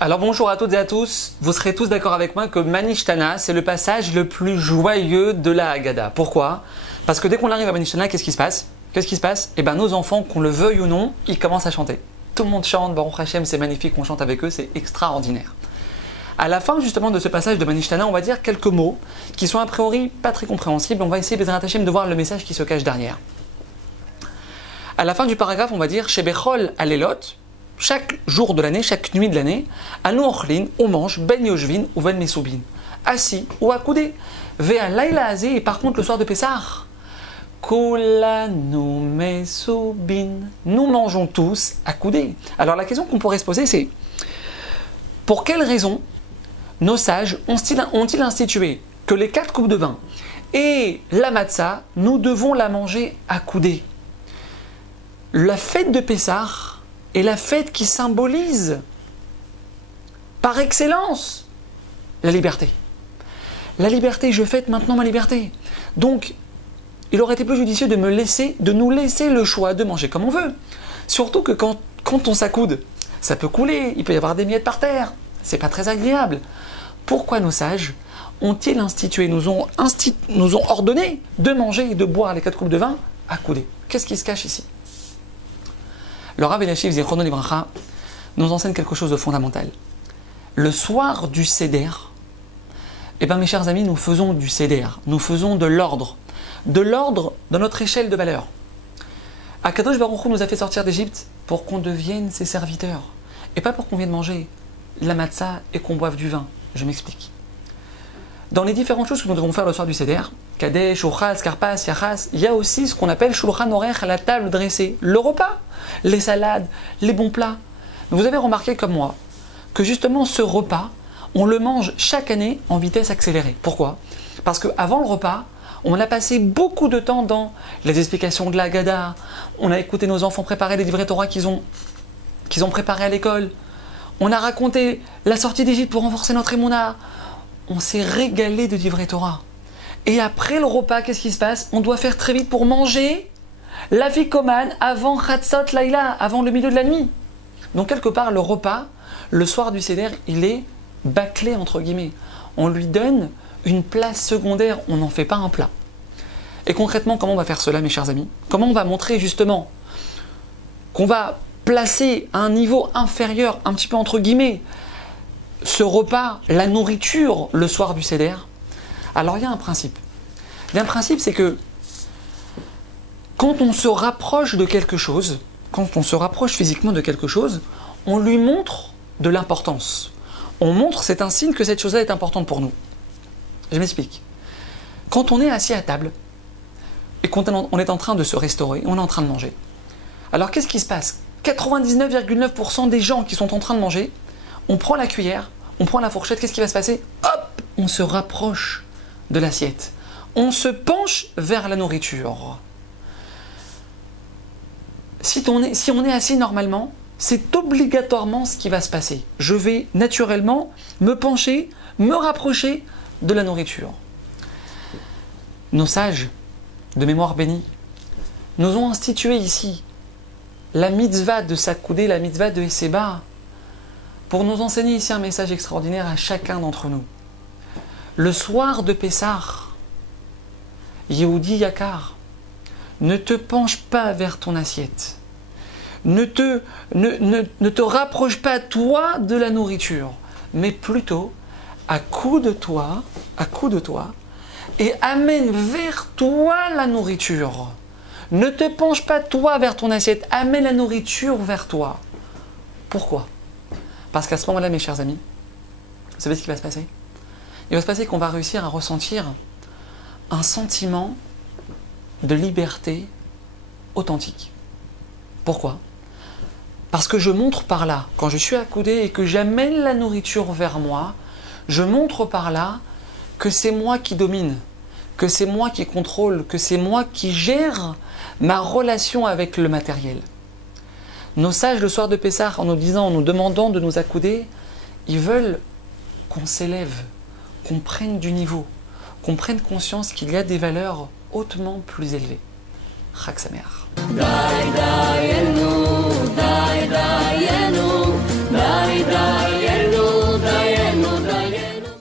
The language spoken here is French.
Alors bonjour à toutes et à tous, vous serez tous d'accord avec moi que Manishtana, c'est le passage le plus joyeux de la Haggadah. Pourquoi? Parce que dès qu'on arrive à Manishtana, qu'est-ce qui se passe? Eh bien nos enfants, qu'on le veuille ou non, ils commencent à chanter. Tout le monde chante, Baruch Hashem, c'est magnifique, on chante avec eux, c'est extraordinaire. À la fin justement de ce passage de Manishtana, on va dire quelques mots qui sont a priori pas très compréhensibles, on va essayer Bezrat Hashem de voir le message qui se cache derrière. À la fin du paragraphe, on va dire Shebechol Alelot, chaque jour de l'année, chaque nuit de l'année, Anu Ochlin, on mange, Ben Yoshvin ou Ben Mesoubin, assis ou accoudé. Ve'a Laila Azé, et par contre le soir de Pessah, Kolanu Mesoubin, nous mangeons tous accoudés. Alors la question qu'on pourrait se poser, c'est pour quelle raison nos sages ont-ils institué que les 4 coupes de vin et la matzah, nous devons la manger accoudés? La fête de Pessah est la fête qui symbolise par excellence la liberté. La liberté, je fête maintenant ma liberté. Donc, il aurait été plus judicieux de nous laisser le choix de manger comme on veut. Surtout que quand on s'accoude, ça peut couler, il peut y avoir des miettes par terre. C'est pas très agréable. Pourquoi nos sages ont-ils institué, nous ont ordonné de manger et de boire les 4 coupes de vin accoudés? Qu'est-ce qui se cache ici? Le Rav Eliashiv Zichrono Livracha nous enseigne quelque chose de fondamental. Le soir du Seder, mes chers amis, nous faisons du Seder, nous faisons de l'ordre dans notre échelle de valeur. Akadosh Baruch Hu nous a fait sortir d'Égypte pour qu'on devienne ses serviteurs, et pas pour qu'on vienne manger la matzah et qu'on boive du vin. Je m'explique. Dans les différentes choses que nous devons faire le soir du Seder, Kadesh, Ochaz, Karpas, Yachas, il y a aussi ce qu'on appelle Shulchan Orech, la table dressée, le repas, les salades, les bons plats. Vous avez remarqué comme moi que justement ce repas, on le mange chaque année en vitesse accélérée. Pourquoi? Parce qu'avant le repas, on a passé beaucoup de temps dans les explications de la Haggadah, on a écouté nos enfants préparer les livrets Torah qu'ils ont préparés à l'école, on a raconté la sortie d'Égypte pour renforcer notre émouna, on s'est régalé de livrets Torah. Et après le repas, qu'est-ce qui se passe? On doit faire très vite pour manger la Vikoman avant Chatzot Laïla, avant le milieu de la nuit. Donc quelque part, le repas, le soir du Seder, il est bâclé entre guillemets. On lui donne une place secondaire, on n'en fait pas un plat. Et concrètement, comment on va faire cela, mes chers amis? Comment on va montrer justement qu'on va placer à un niveau inférieur, un petit peu entre guillemets, ce repas, la nourriture, le soir du Seder? Alors il y a un principe. Il y a un principe, c'est que quand on se rapproche de quelque chose, quand on se rapproche physiquement de quelque chose, on lui montre de l'importance. On montre, c'est un signe que cette chose-là est importante pour nous. Je m'explique. Quand on est assis à table et qu'on est en train de se restaurer, on est en train de manger. Alors qu'est-ce qui se passe? 99,9% des gens qui sont en train de manger, on prend la cuillère, on prend la fourchette, qu'est-ce qui va se passer? Hop, on se rapproche de l'assiette. On se penche vers la nourriture. Si on est assis normalement, c'est obligatoirement ce qui va se passer. Je vais naturellement me pencher, me rapprocher de la nourriture. Nos sages, de mémoire bénie, nous ont institué ici la mitzvah de s'accouder, la mitzvah de Esseba, pour nous enseigner ici un message extraordinaire à chacun d'entre nous. Le soir de Pessah, Yehudi Yakar, ne te penche pas vers ton assiette. Ne te rapproche pas toi de la nourriture, mais plutôt accoude-toi et amène vers toi la nourriture. Ne te penche pas toi vers ton assiette, amène la nourriture vers toi. Pourquoi? Parce qu'à ce moment-là, mes chers amis, vous savez ce qui va se passer? Il va se passer qu'on va réussir à ressentir un sentiment de liberté authentique. Pourquoi? Parce que je montre par là, quand je suis accoudé et que j'amène la nourriture vers moi, je montre par là que c'est moi qui domine, que c'est moi qui contrôle, que c'est moi qui gère ma relation avec le matériel. Nos sages, le soir de Pessah, en nous demandant de nous accouder, ils veulent qu'on s'élève, qu'on prenne du niveau, qu'on prenne conscience qu'il y a des valeurs hautement plus élevées. Chag Sameach.